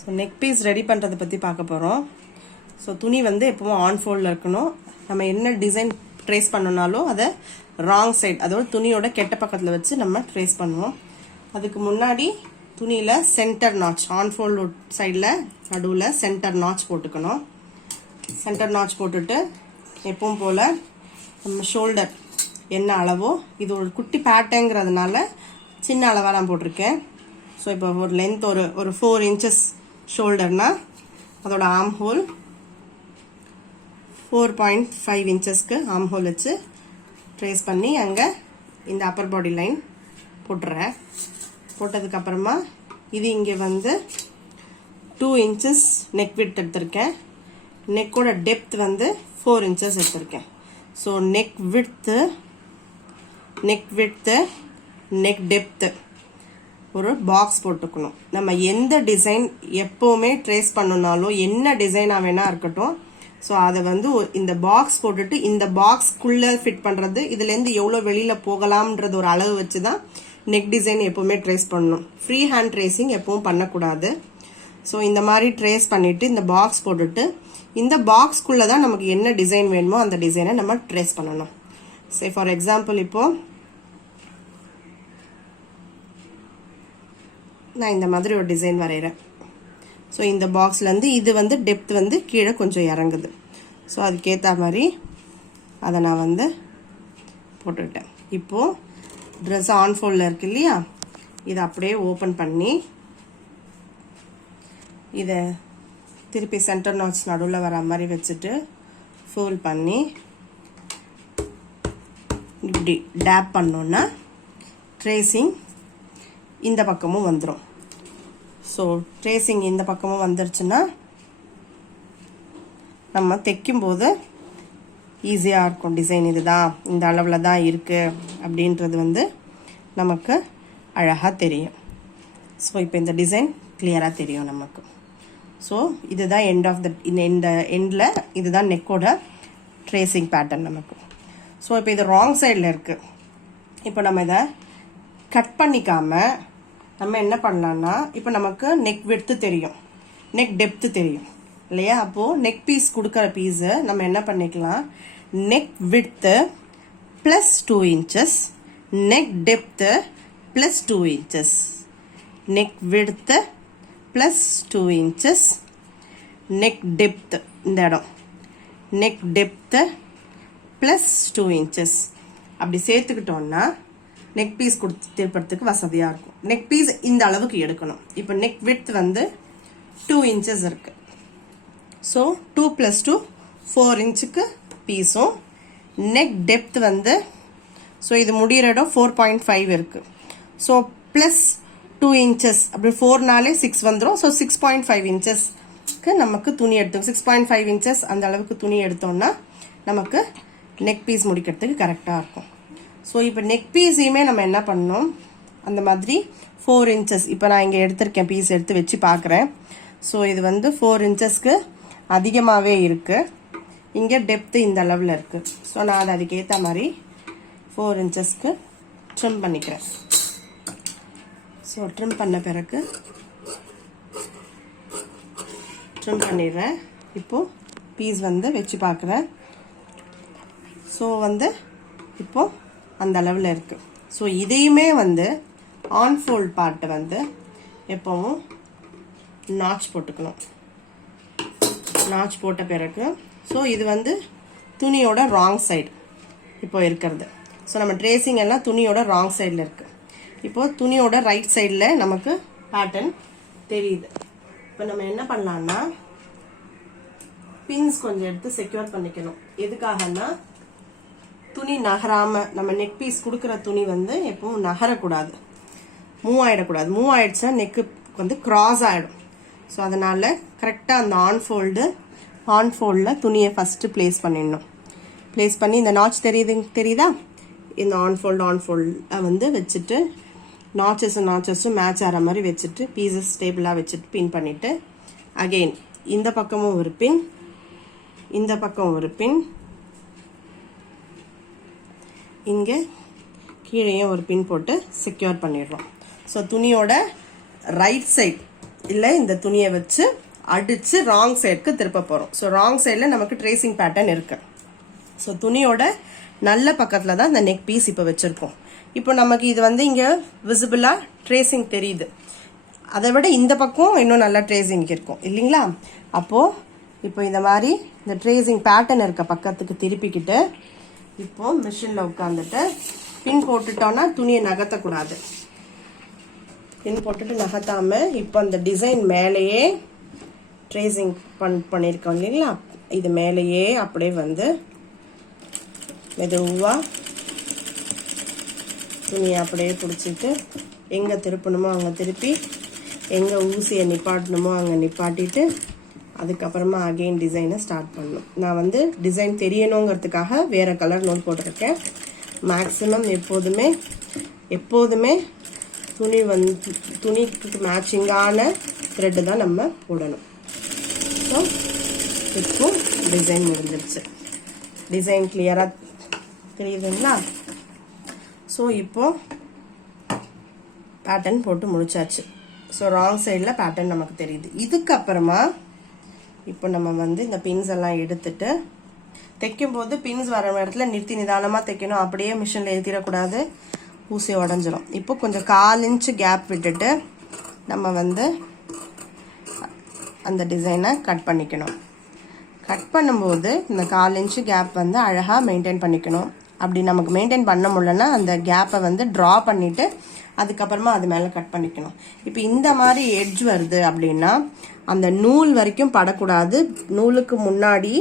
So neck piece ready பண்ணுறதை பற்றி பார்க்க போகிறோம். ஸோ துணி வந்து எப்பவும் ஆன் ஃபோல்டில் இருக்கணும். நம்ம என்ன டிசைன் ட்ரேஸ் பண்ணனாலும் அதை ராங் சைட், அதோட துணியோட கெட்ட பக்கத்தில் வச்சு நம்ம ட்ரேஸ் பண்ணுவோம். அதுக்கு முன்னாடி துணியில் சென்டர் நாச், ஆன் ஃபோல்டு சைடில் நடுவில் சென்டர் நாச் போட்டுக்கணும். சென்டர் நாச் போட்டுட்டு எப்பவும் போல் நம்ம ஷோல்டர் என்ன அளவோ, இது ஒரு குட்டி பேட்டேங்கிறதுனால சின்ன அளவாக நான் போட்டிருக்கேன். ஸோ இப்போ ஒரு லென்த் ஒரு 4 இன்ச்சஸ் ஷோல்டர்னால் அதோட ஆர்ம் ஹோல் 4.5 இன்ச்சஸ்க்கு ஆர்ம் ஹோல் வச்சு ட்ரேஸ் பண்ணி அங்கே இந்த அப்பர் பாடி லைன் போட்டுறேன். போட்டதுக்கப்புறமா இது இங்கே வந்து 2 இன்ச்சஸ் நெக் விட்த் எடுத்திருக்கேன். நெக்கோட டெப்த் வந்து 4 இன்ச்சஸ் எடுத்திருக்கேன். So neck width, neck depth ஒரு பாக்ஸ் போட்டுக்கணும். நம்ம எந்த டிசைன் எப்போவுமே ட்ரேஸ் பண்ணனாலும் என்ன டிசைனாக வேணா இருக்கட்டும், ஸோ அதை வந்து இந்த பாக்ஸ் போட்டுட்டு இந்த பாக்ஸ்க்குள்ளே ஃபிட் பண்ணுறது, இதுலேருந்து எவ்வளோ வெளியில் போகலாம்ன்றது ஒரு அளவு வச்சு தான் நெக் டிசைன் எப்போவுமே ட்ரேஸ் பண்ணணும். ஃப்ரீ ஹேண்ட் ட்ரேசிங் எப்பவும் பண்ணக்கூடாது. ஸோ இந்த மாதிரி ட்ரேஸ் பண்ணிவிட்டு இந்த பாக்ஸ் போட்டுட்டு இந்த பாக்ஸ்க்குள்ளே தான் நமக்கு என்ன டிசைன் வேணுமோ அந்த டிசைனை நம்ம ட்ரேஸ் பண்ணணும். சே ஃபார் எக்ஸாம்பிள் இப்போது நான் இந்த மாதிரி ஒரு டிசைன் வரைகிறேன். ஸோ இந்த பாக்ஸ்லேருந்து இது வந்து டெப்த் வந்து கீழே கொஞ்சம் இறங்குது. ஸோ அதுக்கேற்ற மாதிரி அதை நான் வந்து போட்டுக்கிட்டேன். இப்போது ட்ரெஸ் ஆன் ஃபோல்டில் இருக்கு இல்லையா, இதை அப்படியே ஓப்பன் பண்ணி இதை திருப்பி சென்டர் நாட்ச் நடுவில் வர மாதிரி வச்சுட்டு ஃபோல்ட் பண்ணி இப்படி டேப் பண்ணோன்னா ட்ரேசிங் இந்த பக்கமும் வந்துடும். ஸோ ட்ரேசிங் இந்த பக்கமும் வந்துருச்சுன்னா நம்ம தைக்கும்போது ஈஸியாக இருக்கும். டிசைன் இதுதான், இந்த அளவில் தான் இருக்குது அப்படின்றது வந்து நமக்கு அழகாக தெரியும். ஸோ இப்போ இந்த டிசைன் கிளியராக தெரியும் நமக்கு. ஸோ இதுதான் எண்ட் ஆஃப் இந்த எண்டில் இதுதான் நெக்கோட ட்ரேசிங் பேட்டர்ன் நமக்கு. ஸோ இப்போ இது ராங் சைடில் இருக்குது. இப்போ நம்ம இதை கட் பண்ணிக்காமல் நம்ம என்ன பண்ணலான்னா, இப்போ நமக்கு நெக் விட்த்து தெரியும், நெக் டெப்த்து தெரியும் இல்லையா. அப்போது நெக் பீஸ் கொடுக்குற பீஸு நம்ம என்ன பண்ணிக்கலாம், neck width plus 2 inches, neck depth plus 2 inches, neck width plus 2 inches, neck depth இந்த இடம் நெக் டெப்த்து ப்ளஸ் 2 இன்ச்சஸ் அப்படி சேர்த்துக்கிட்டோன்னா நெக் பீஸ் கொடுத்து திருப்பறதுக்கு வசதியாக இருக்கும். நெக் பீஸ் இந்த அளவுக்கு எடுக்கணும். இப்போ நெக் விட்த் வந்து 2 இன்ச்சஸ் இருக்குது. ஸோ 2 + 2 4 இன்ச்சுக்கு பீஸும், நெக் டெப்த் வந்து ஸோ இது முடிகிற இடம் 4.5 இருக்குது. ஸோ ப்ளஸ் 2 இன்ச்சஸ் அப்படி 4நாலே 6 வந்துடும். ஸோ 6.5 இன்ச்சஸ்க்கு நமக்கு துணி எடுத்தோம். 6.5 இன்ச்சஸ் அந்த அளவுக்கு துணி எடுத்தோம்னா நமக்கு நெக் பீஸ் முடிக்கிறதுக்கு கரெக்டாக இருக்கும். ஸோ இப்போ நெக் பீஸையுமே நம்ம என்ன பண்ணணும், அந்த மாதிரி 4 இன்ச்சஸ் இப்போ நான் இங்கே எடுத்திருக்கேன், பீஸ் எடுத்து வச்சு பார்க்குறேன். ஸோ இது வந்து 4 இன்ச்சஸ்க்கு அதிகமாகவே இருக்குது. இங்கே டெப்த்து இந்த அளவில் இருக்குது. ஸோ நான் அதை அதுக்கேற்ற மாதிரி 4 இன்ச்சஸ்க்கு ட்ரிம் பண்ணிக்கிறேன். ஸோ ட்ரிம் பண்ண பிறகு ட்ரிம் பண்ணிடுறேன். இப்போது பீஸ் வந்து வச்சு பார்க்குறேன். ஸோ வந்து இப்போது அந்த அளவில் இருக்குது. ஸோ இதையுமே வந்து ஆன் ஃபோல்ட் பார்ட்டை வந்து எப்போவும் நாச் போட்டுக்கணும். நாச் போட்ட பிறகு ஸோ இது வந்து துணியோட ராங் சைடு இப்போ இருக்கிறது. ஸோ நம்ம ட்ரேசிங் எல்லாம் துணியோட ராங் சைடில் இருக்குது. இப்போது துணியோட ரைட் சைடில் நமக்கு பேட்டர்ன் தெரியுது. இப்போ நம்ம என்ன பண்ணலான்னா, பின்ஸ் கொஞ்சம் எடுத்து செக்யூர் பண்ணிக்கணும். எதுக்காகனா துணி நகராமல், நம்ம நெக் பீஸ் கொடுக்குற துணி வந்து எப்பவும் நகரக்கூடாது, மூவ் ஆகிடக்கூடாது. மூவ் ஆகிடுச்சுன்னா நெக்கு வந்து க்ராஸ் ஆகிடும். ஸோ அதனால் கரெக்டாக அந்த ஆன் ஃபோல்டில் துணியை ஃபஸ்ட்டு ப்ளேஸ் பண்ணிடணும். ப்ளேஸ் பண்ணி இந்த நாச் தெரியுதா, இந்த ஆன் ஃபோல்டை வந்து வச்சுட்டு நாச்சஸும் மேட்ச் ஆகிற மாதிரி வச்சுட்டு பீசஸ் ஸ்டேபிளாக வச்சுட்டு பின் பண்ணிவிட்டு அகெயின் இந்த பக்கமும் ஒரு பின், இந்த பக்கம் ஒரு பின், இங்கே கீழேயும் ஒரு பின் போட்டு செக்யூர் பண்ணிடுறோம். ஸோ துணியோட ரைட் சைட் இல்லை இந்த துணியை வச்சு அடித்து ராங் சைடுக்கு திருப்ப போகிறோம். ஸோ ராங் சைடில் நமக்கு ட்ரேசிங் பேட்டர்ன் இருக்குது. ஸோ துணியோட நல்ல பக்கத்தில் தான் இந்த நெக் பீஸ் இப்போ வச்சுருக்கோம். இப்போ நமக்கு இது வந்து இங்கே விசிபிளாக ட்ரேசிங் தெரியுது. அதை விட இந்த பக்கம் இன்னும் நல்லா ட்ரேசிங் இருக்கும் இல்லைங்களா? அப்போது இப்போ இந்த மாதிரி இந்த ட்ரேசிங் பேட்டர்ன் இருக்க பக்கத்துக்கு திருப்பிக்கிட்டு இப்போது மிஷினில் உட்காந்துட்டு பின் போட்டுட்டோன்னா துணியை நகர்த்தக்கூடாது. பின் போட்டுட்டு நகர்த்தாமல் இப்போ அந்த டிசைன் மேலேயே ட்ரேசிங் பண்ணியிருக்கோம் இல்லைங்களா? இது மேலேயே அப்படியே வந்து மெதுவாக துணியை அப்படியே பிடிச்சிட்டு எங்கே திருப்பணுமோ அங்கே திருப்பி, எங்கே ஊசியை நிப்பாட்டணுமோ அங்கே நிப்பாட்டிட்டு அதுக்கப்புறமா அகெயின் டிசைனை ஸ்டார்ட் பண்ணணும். நான் வந்து டிசைன் தெரியணுங்கிறதுக்காக வேறு கலர் நோட் போட்டிருக்கேன். மேக்ஸிமம் எப்போதுமே துணிக்கு மேட்சிங்கான த்ரெட்டு தான் நம்ம போடணும். ஸோ இப்போ டிசைன் முடிஞ்சிருச்சு. டிசைன் கிளியராக தெரியுதுங்களா? ஸோ இப்போது பேட்டர்ன் போட்டு முடிச்சாச்சு. ஸோ ராங் சைடில் பேட்டர்ன் நமக்கு தெரியுது. இதுக்கப்புறமா இப்போ நம்ம வந்து இந்த பின்ஸ் எல்லாம் எடுத்துட்டு தைக்கும்போது பின்ஸ் வர இடத்துல நிறுத்தி நிதானமாக தைக்கணும். அப்படியே மிஷினில் ஏற்றிடக்கூடாது, ஊசி உடஞ்சிரும். இப்போ கொஞ்சம் 1/4 இன்ச்சு கேப் விட்டுட்டு நம்ம வந்து அந்த டிசைனை கட் பண்ணிக்கணும். கட் பண்ணும்போது இந்த 1/4 இன்ச்சு கேப் வந்து அழகாக மெயின்டைன் பண்ணிக்கணும். அப்படி நமக்கு மெயின்டைன் பண்ண முடியலன்னா அந்த கேப்பை வந்து ட்ரா பண்ணிவிட்டு அதுக்கப்புறமா அது மேலே கட் பண்ணிக்கணும். இப்போ இந்த மாதிரி எட்ஜ் வருது அப்படின்னா அந்த நூல் வரைக்கும் படக்கூடாது. நூலுக்கு முன்னாடி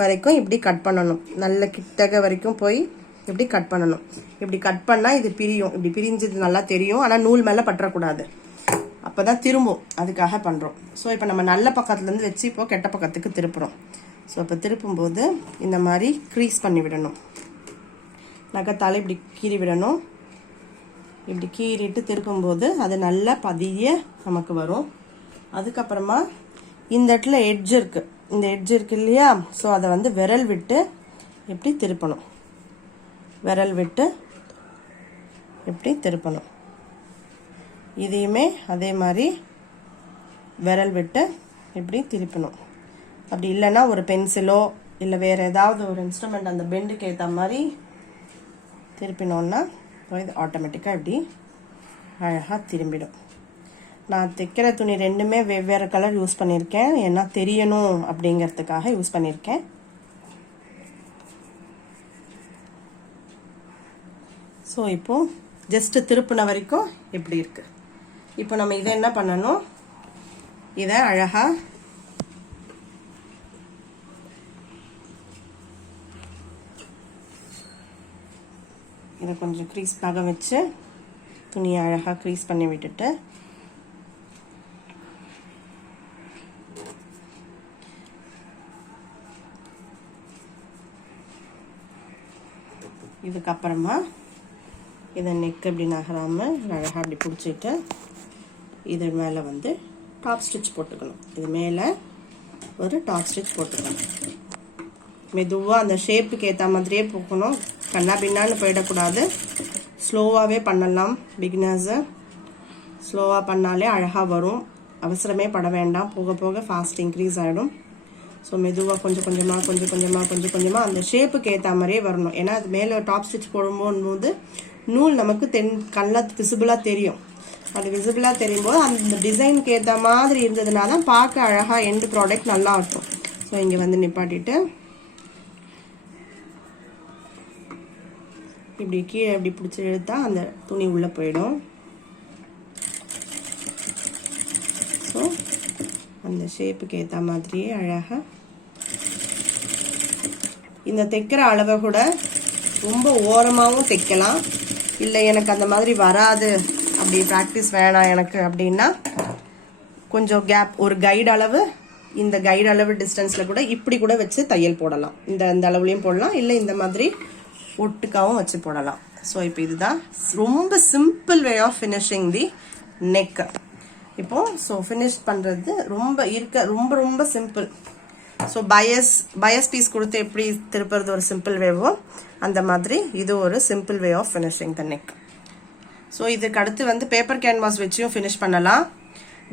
வரைக்கும் இப்படி கட் பண்ணணும். நல்ல கிட்டக வரைக்கும் போய் இப்படி கட் பண்ணணும். இப்படி கட் பண்ணால் இது பிரியும். இப்படி பிரிஞ்சது நல்லா தெரியும். ஆனால் நூல் மேலே பற்றக்கூடாது. அப்போ தான் திரும்பும். அதுக்காக பண்ணுறோம். ஸோ இப்போ நம்ம நல்ல பக்கத்துலேருந்து வச்சு இப்போ கெட்ட பக்கத்துக்கு திருப்புறோம். ஸோ இப்போ திருப்பும்போது இந்த மாதிரி க்ரீஸ் பண்ணி விடணும். நகத்தால் இப்படி கீறி விடணும். இப்படி கீறிட்டு திருப்பும்போது அது நல்லா பதிய நமக்கு வரும். அதுக்கப்புறமா இந்த இடத்துல எட்ஜ் இருக்குது. இந்த எட்ஜ் இருக்கு இல்லையா? ஸோ அதை வந்து விரல் விட்டு எப்படி திருப்பணும். விரல் விட்டு எப்படி திருப்பணும். இதையுமே அதே மாதிரி விரல் விட்டு இப்படி திருப்பணும். அப்படி இல்லைன்னா ஒரு பென்சிலோ இல்லை வேறு ஏதாவது ஒரு இன்ஸ்ட்ருமெண்ட் அந்த பெண்டுக்கு ஏற்ற மாதிரி திருப்பினோன்னா இது ஆட்டோமேட்டிக்காக இப்படி அழகாக திரும்பிடும். நான் தைக்கிற துணி ரெண்டுமே வெவ்வேறு கலர் யூஸ் பண்ணியிருக்கேன். ஏன்னா தெரியணும் அப்படிங்கிறதுக்காக யூஸ் பண்ணியிருக்கேன். ஸோ இப்போது ஜஸ்ட்டு திருப்பின வரைக்கும் இப்படி இருக்குது. இப்போ நம்ம இதை என்ன பண்ணணும், இதை அழகாக இதை கொஞ்சம் க்ரீஸ் நகம் வச்சு துணியை அழகாக க்ரீஸ் பண்ணி விட்டுட்டு இதுக்கப்புறமா இதை நெக் இப்படி நகராமல் அழகாக அப்படி பிடிச்சிட்டு இது மேலே வந்து டாப் ஸ்டிச் போட்டுக்கணும். இது மேலே ஒரு டாப் ஸ்டிச் போட்டுக்கணும். மெதுவாக அந்த ஷேப்புக்கு ஏற்ற மாதிரியே போக்கணும். கண்ணா பின்னான்னு போயிடக்கூடாது. ஸ்லோவாகவே பண்ணலாம். பிகினர்ஸு ஸ்லோவாக பண்ணாலே அழகாக வரும். அவசரமே பட வேண்டாம். போக போக ஃபாஸ்ட் இன்க்ரீஸ் ஆகிடும். ஸோ மெதுவாக கொஞ்சம் கொஞ்சமாக அந்த ஷேப்புக்கு ஏற்ற மாதிரியே வரணும். ஏன்னா அது மேலே டாப் ஸ்டிச் போடும்போது நூல் நமக்கு கண்ணில் விசிபிளாக தெரியும். அது விசிபிளாக தெரியும் போது அந்த டிசைனுக்கு ஏற்ற மாதிரி இருந்ததுனா தான் பார்க்க அழகாக எண்டு ப்ராடக்ட் நல்லா இருக்கும். ஸோ இங்கே வந்து நிப்பாட்டிட்டு இப்படி கீழே இப்படி பிடிச்சி இழுத்தா அந்த துணி உள்ளே போயிடும். ஸோ அந்த ஷேப்புக்கு ஏற்ற மாதிரியே அழகாக இந்த தைக்கிற அளவை கூட ரொம்ப ஓரமாகவும் தைக்கலாம். இல்லை எனக்கு அந்த மாதிரி வராது, அப்படி ப்ராக்டிஸ் வேணாம் எனக்கு அப்படின்னா கொஞ்சம் கேப், ஒரு கைடு அளவு, இந்த கைடு அளவு டிஸ்டன்ஸில் கூட இப்படி கூட வச்சு தையல் போடலாம். இந்த அளவுலையும் போடலாம், இல்லை இந்த மாதிரி ஒட்டுக்காவும் வச்சு போடலாம். ஸோ இப்போ இதுதான் ரொம்ப simple way of finishing the neck. இப்போ ஸோ ஃபினிஷ் பண்ணுறது ரொம்ப சிம்பிள். ஸோ பயஸ் பீஸ் கொடுத்து எப்படி திருப்புறது ஒரு சிம்பிள் வேவோ அந்த மாதிரி இது ஒரு simple way of finishing the neck. So இதுக்கு அடுத்து வந்து பேப்பர் கேன்வாஸ் வச்சியும் ஃபினிஷ் பண்ணலாம்.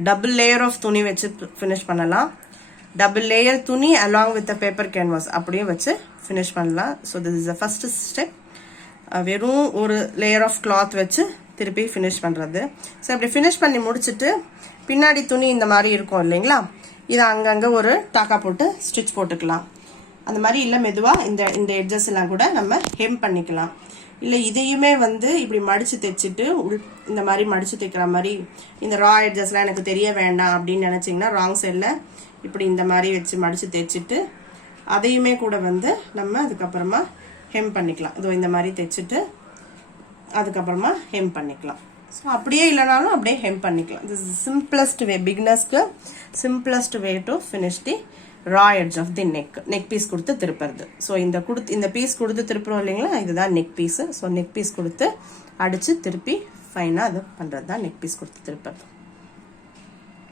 டபுள் லேயர் ஆஃப் துணி வச்சு ஃபினிஷ் பண்ணலாம். டபுள் லேயர் துணி அலாங் வித் பேப்பர் கேன்வாஸ் அப்படியும் வச்சு ஃபினிஷ் பண்ணலாம். So this is the first step. வெறும் ஒரு லேயர் ஆஃப் கிளாத் வச்சு திருப்பி ஃபினிஷ் பண்ணுறது. ஸோ அப்படி ஃபினிஷ் பண்ணி முடிச்சுட்டு பின்னாடி துணி இந்த மாதிரி இருக்கும் இல்லைங்களா, இதை அங்கங்கே ஒரு டாக்கா போட்டு ஸ்டிச் போட்டுக்கலாம். அந்த மாதிரி இல்லை மெதுவாக இந்த எட்ஜஸ் எல்லாம் கூட நம்ம ஹெம் பண்ணிக்கலாம். இல்லை இதையுமே வந்து இப்படி மடித்து தைச்சிட்டு இந்த மாதிரி மடித்து தைக்கிற மாதிரி இந்த ரா எட்ஜஸ்லாம் எனக்கு தெரிய வேண்டாம் அப்படின்னு நினச்சிங்கன்னா ராங் சைடில் இப்படி இந்த மாதிரி வச்சு மடித்து தைச்சிட்டு அதையுமே கூட வந்து நம்ம அதுக்கப்புறமா ஹெம் பண்ணிக்கலாம். இதோ இந்த மாதிரி தைச்சிட்டு அதுக்கப்புறமா ஹெம் பண்ணிக்கலாம். ஸோ அப்படியே இல்லைனாலும் அப்படியே ஹெம் பண்ணிக்கலாம். திஸ் இஸ் சிம்பிளஸ்ட் வே, பிகினர்ஸ்க்கு simplest way to finish the raw edge of the neck piece கொடுத்து திருப்புறது. ஸோ இந்த பீஸ் கொடுத்து திருப்புறோம் இல்லைங்களா, இதுதான் neck piece. So neck piece கொடுத்து அடித்து திருப்பி ஃபைனாக அது பண்ணுறது தான் நெக் பீஸ் கொடுத்து திருப்புறது.